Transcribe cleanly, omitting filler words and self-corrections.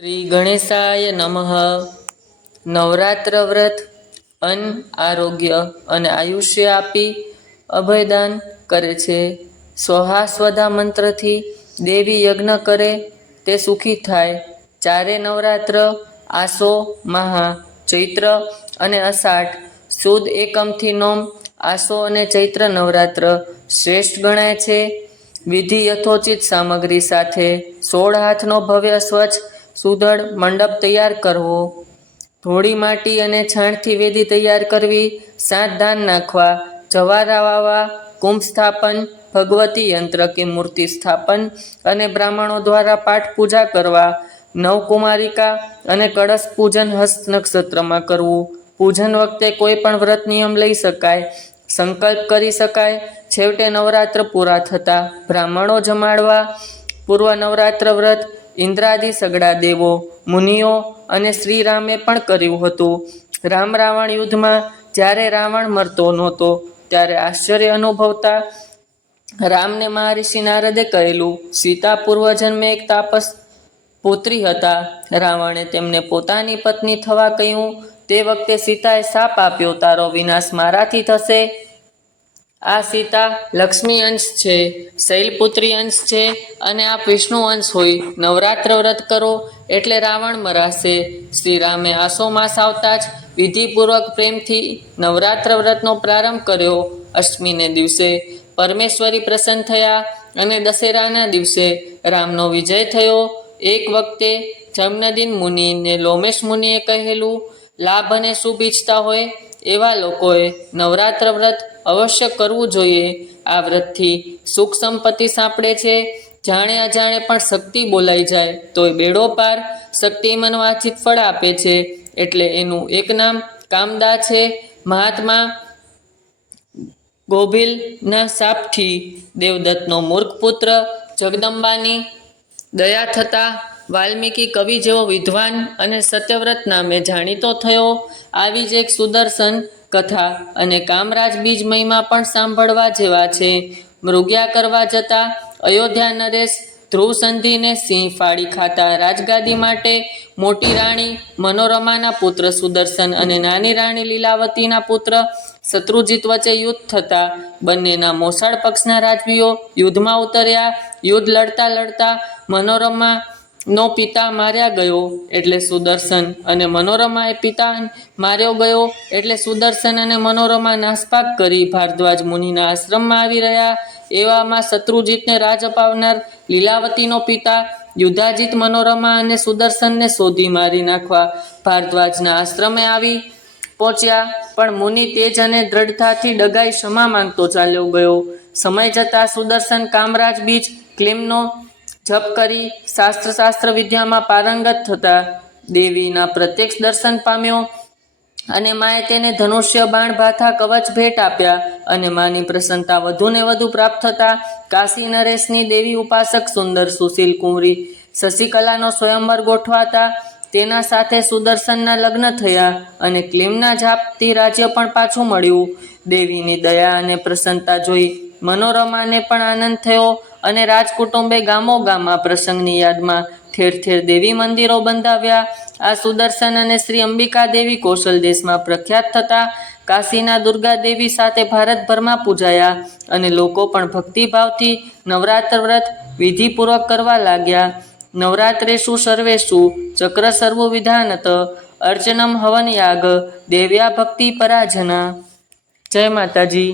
શ્રી ગણેશાય નમઃ. નવરાત્ર વ્રત અન્ન, આરોગ્ય અને આયુષ્ય આપી અભયદાન કરે છે. સ્વહા સ્વધા મંત્રથી દેવી યજ્ઞ કરે તે સુખી થાય. ચારે નવરાત્ર આસો, મહા, ચૈત્ર અને અષાઢ સુદ એકમથી નોમ આસો અને ચૈત્ર નવરાત્ર શ્રેષ્ઠ ગણાય છે. વિધિ યથોચિત સામગ્રી સાથે 16 હાથનો ભવ્ય સ્વચ્છ સુધડ મંડપ તૈયાર કરવો. ધોળી માટી અને છાણથી વેદી તૈયાર કરવી. 7 ધાન નાખવા. જવારા વાવવા. કુંભ સ્થાપન, ભગવતી યંત્ર કે મૂર્તિ સ્થાપન અને બ્રાહ્મણો દ્વારા પાઠ પૂજા કરવા. નવકુમારિકા અને કળશ પૂજન હસ્ત નક્ષત્રમાં કરવું. પૂજન વખતે કોઈ પણ વ્રત નિયમ લઈ શકાય, સંકલ્પ કરી શકાય. છેવટે નવરાત્ર પૂરા થતા બ્રાહ્મણો જમાડવા. પૂર્વ નવરાત્ર વ્રત ઇન્દ્રાદિ સગડા દેવો, મુનિઓ અને શ્રીરામે પણ કર્યું હતું. રામ રાવણ યુદ્ધમાં જ્યારે રાવણ મરતો નહોતો ત્યારે આશ્ચર્ય અનુભવતા રામને મહારિષિ નારદે કહેલું, સીતા પૂર્વજન્મે એક તાપસ પુત્રી હતા. રાવણે તેમને પોતાની પત્ની થવા કહ્યું. તે વખતે સીતાએ શાપ આપ્યો, તારો વિનાશ મારાથી થશે. આ સીતા લક્ષ્મી અંશ છે, શૈલપુત્રી અંશ છે અને આપ વિષ્ણુ અંશ હોય. નવરાત્ર વ્રત કરો એટલે રાવણ મરાશે. શ્રી રામે આસો માસ આવતા જ વિધિપૂર્વક પ્રેમથી નવરાત્ર વ્રતનો પ્રારંભ કર્યો. અષ્ટમીને દિવસે પરમેશ્વરી પ્રસન્ન થયા અને દશેરાના દિવસે રામનો વિજય થયો. એક વખતે જમનદિન મુનિને લોમેશ મુનિએ કહેલું, લાભ અને શુભ ઈચ્છતા હોય એવા લોકોએ નવરાત્ર વ્રત અવશ્ય કરવું જોઈએ. આ વ્રતથી સુખ સંપત્તિ સાંપડે છે. જાણે અજાણે પણ શક્તિ બોલાઈ જાય તોય બેડો પાર. શક્તિ મનવાંછિત ફળ આપે છે એટલે એનું એક નામ કામદા છે. મહાત્મા ગોભીલના શાપથી દેવદત્તનો મૂર્ખ પુત્ર જગદંબાની દયા થતાં વાલ્મીકી કવિ જેવો વિદ્વાન અને સત્યવ્રત નામે જાણીતો થયો. આવી જ એક સુદર્શન કથા અને કામરાજ બીજ મહિમા પણ સાંભળવા જેવા છે. મૃગ્યા કરવા જતા અયોધ્યા નરેશ ધ્રુવ સંધિને સિંહ ફાડી ખાતા રાજગાદી માટે મોટી રાણી મનોરમાના પુત્ર સુદર્શન અને નાની રાણી લીલાવતીના પુત્ર શત્રુજીત વચ્ચે યુદ્ધ થતા બંનેના મોસાળ પક્ષના રાજવીઓ યુદ્ધમાં ઉતર્યા. યુદ્ધ લડતા લડતા મનોરમાનો પિતા માર્યા ગયો એટલે સુદર્શન અને મનોરમાએ પિતા માર્યો ગયો એટલે સુદર્શન અને મનોરમા નાસભાગ કરી ભારદ્વાજ મુનિના આશ્રમમાં આવી રહ્યા. એવામાં શત્રુજીતને રાજ અપાવનાર લીલાવતીનો પિતા યુધાજીત મનોરમા અને સુદર્શનને શોધી મારી નાખવા ભારદ્વાજના આશ્રમે આવી પહોંચ્યા. પણ મુનિ તેજ અને દ્રઢતાથી ડગાઈ ક્ષમા માંગતો ચાલ્યો ગયો. સમય જતાં સુદર્શન કામરાજ બીજ ક્લેમનો જપ કરી શાસ્ત્ર વિદ્યામાં પારંગત થતા દેવીના પ્રત્યક્ષ દર્શન પામ્યો અને માએ તેને ધનુષ્ય, બાણ, ભાથા, કવચ ભેટ આપ્યા અને માની પ્રસન્નતા વધુ ને વધુ પ્રાપ્ત થતા કાશી નરેશની દેવી ઉપાસક સુંદર સુશીલ કુંવરી શશિકલાનો સ્વયંવર ગોઠવાતા તેના સાથે સુદર્શનના લગ્ન થયા અને ક્લેમના જાપથી રાજ્ય પણ પાછું મળ્યું. દેવીની દયા અને પ્રસન્નતા જોઈ મનોરમાને પણ આનંદ થયો અને રાજકુટુંબે ગામો ગામમાં પ્રસંગની યાદમાં ઠેર ઠેર દેવી મંદિરો બંધાવ્યા. આ સુદર્શન અને શ્રી અંબિકા દેવી કૌશલ દેશમાં પ્રખ્યાત થતા કાશીના દુર્ગા દેવી સાથે ભારતભરમાં પૂજાયા અને લોકો પણ ભક્તિભાવથી નવરાત્ર વ્રત વિધિપૂર્વક કરવા લાગ્યા. નવરાત્રેષુ સર્વેષુ ચક્ર સર્વ વિધાનત અર્ચનમ હવન યાગ દેવ્યા ભક્તિ પરાજના. જય માતાજી.